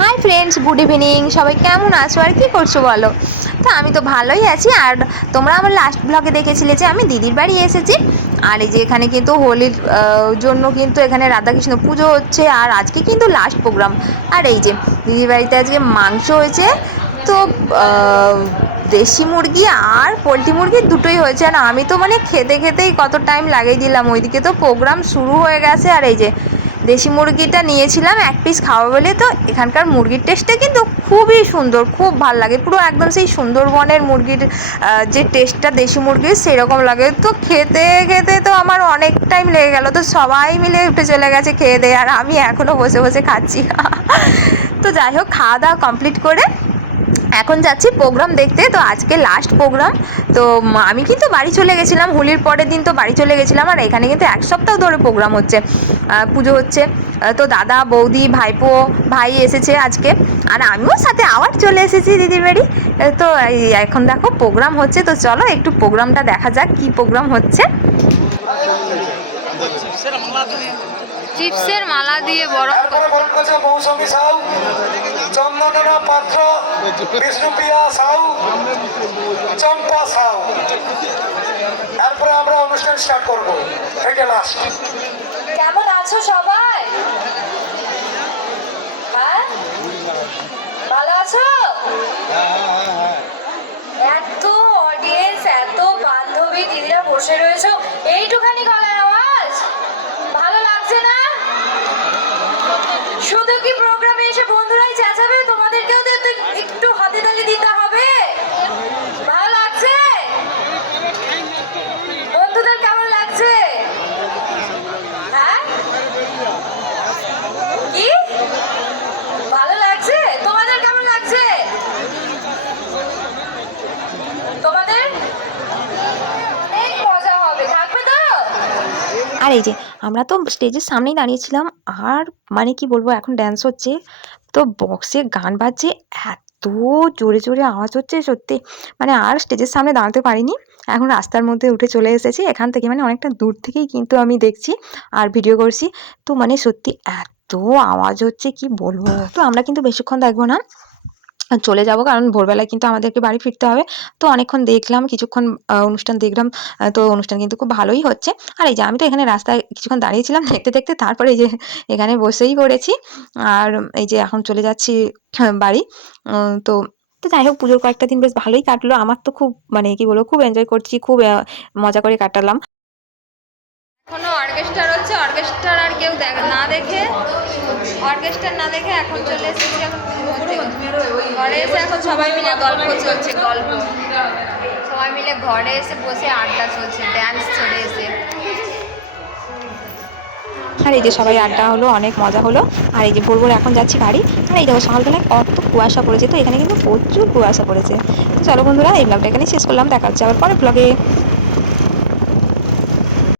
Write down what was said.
Hi friends, good evening. সবাই কেমন আছো আর কি করছো বলো? তো আমি তো ভালোই আছি। আর তোমরা আমার লাস্ট ব্লগে দেখেছিলে যে আমি দিদির বাড়ি এসেছি। আর এই যে এখানে কিন্তু হোলির জন্য কিন্তু এখানে রাধাকৃষ্ণ পুজো হচ্ছে। আর আজকে কিন্তু লাস্ট প্রোগ্রাম। আর এই যে দিদির বাড়িতে আজকে মাংস হয়েছে। তো দেশি মুরগি আর পোলট্রি মুরগি দুটোই হয়েছে। আর আমি তো মানে খেতে খেতেই কত টাইম লাগিয়ে দিলাম। ওইদিকে তো প্রোগ্রাম শুরু হয়ে গেছে। আর এই যে দেশি মুরগিটা নিয়েছিলাম এক পিস খাওয়া বলে। তো এখানকার মুরগির টেস্টটা কিন্তু খুবই সুন্দর, খুব ভালো লাগে। পুরো একদম সেই সুন্দরবনের মুরগির যে টেস্টটা দেশি মুরগির সেরকম লাগে। তো খেতে খেতে তো আমার অনেক টাইম লেগে গেল। তো সবাই মিলে উঠে চলে গেছে খেয়ে দেয়ে, আর আমি এখনও বসে বসে খাচ্ছি। তো যাই হোক, খাওয়া দাওয়া কমপ্লিট করে এখন যাচ্ছি প্রোগ্রাম দেখতে। তো আজকে লাস্ট প্রোগ্রাম। তো আমি কিন্তু বাড়ি চলে গেছিলাম, হোলির পরের দিন তো বাড়ি চলে গেছিলাম। আর এখানে কিন্তু এক সপ্তাহ ধরে প্রোগ্রাম হচ্ছে, পুজো হচ্ছে। তো দাদা, বৌদি, ভাইপো, ভাই এসেছে আজকে। আর আমিও সাথে আবার চলে এসেছি দিদির বাড়ি। তো এখন দেখো প্রোগ্রাম হচ্ছে। তো চলো একটু প্রোগ্রামটা দেখা যাক কি প্রোগ্রাম হচ্ছে। চিপসের মালা দিয়ে বরণ করছে মৌসুমী সাউ, চন্দনা পাত্র, বিষ্ণুপ্রিয়া সাউ, চম্পা সাউ। এরপরে আমরা অনুষ্ঠান স্টার্ট করবো। এটা লাস্ট। কেমন আছো সবাই? হ্যাঁ, ভালো আছো? এত অডিয়েন্স, এত বান্ধবী দিদিরা বসে রয়েছো, এইটুখানি গলার আওয়াজ ভালো লাগছে না? শুধু কি প্রোগ্রামে এসে বন্ধুরাই চেঁচাবে? তোমাদেরকেও তো একটু হাতে তালি দিতে হবে। ভালো লাগছে? বন্ধুদের কেমন লাগছে? হ্যাঁ, কি ভালো লাগছে? তোমাদের কেমন লাগছে? তোমাদের অনেক মজা হবে, থাকবে তো? আর এই যে আমরা তো স্টেজের সামনেই দাঁড়িয়েছিলাম। আর মানে কি বলবো, এখন ড্যান্স হচ্ছে। তো বক্সে গান বাজছে, এত জোরে জোরে আওয়াজ হচ্ছে সত্যি। মানে আর স্টেজের সামনে দাঁড়াতে পারিনি, এখন রাস্তার মধ্যে উঠে চলে এসেছি। এখান থেকে মানে অনেকটা দূর থেকেই কিন্তু আমি দেখছি আর ভিডিও করছি। তো মানে সত্যি এত আওয়াজ হচ্ছে কি বলবো। তো আমরা কিন্তু বেশিক্ষণ দেখবো না, চলে যাব, কারণ ভোরবেলায় কিন্তু আমাদেরকে বাড়ি ফিরতে হবে। তো অনেকক্ষণ দেখলাম, কিছুক্ষণ অনুষ্ঠান দেখলাম। তো অনুষ্ঠান কিন্তু খুব ভালোই হচ্ছে। আর এই যে আমি তো এখানে রাস্তায় কিছুক্ষণ দাঁড়িয়েছিলাম দেখতে দেখতে, তারপরে এই যে এখানে বসেই পড়েছি। আর এই যে এখন চলে যাচ্ছি বাড়ি। তো তো যাই হোক, পুজোর কয়েকটা দিন বেশ ভালোই কাটলো। আমার তো খুব মানে কি বলবো, খুব এনজয় করছি, খুব মজা করে কাটালাম। এখনো অর্কেস্ট্রার হচ্ছে, অর্কেস্ট্রার আর কেউ না দেখে, অর্কেস্ট্রার না দেখে এখন চলে এসেছি। এখন ঘরে এসে এখন সবাই মিলে গল্প চলছে, গল্প সবাই মিলে ঘরে এসে বসে আড্ডা চলছে, ড্যান্স চলে এসে। আর এই যে সবাই আড্ডা হলো, অনেক মজা হলো। আর এই যে ভোর ভোর এখন যাচ্ছি বাড়ি। আর এই দেখো সকালবেলায় কত কুয়াশা পড়েছে। তো এখানে কিন্তু প্রচুর কুয়াশা পড়েছে। তো চলো বন্ধুরা, এই ব্লগটা এখানে শেষ করলাম। দেখা হচ্ছে আবার পরের ব্লগে।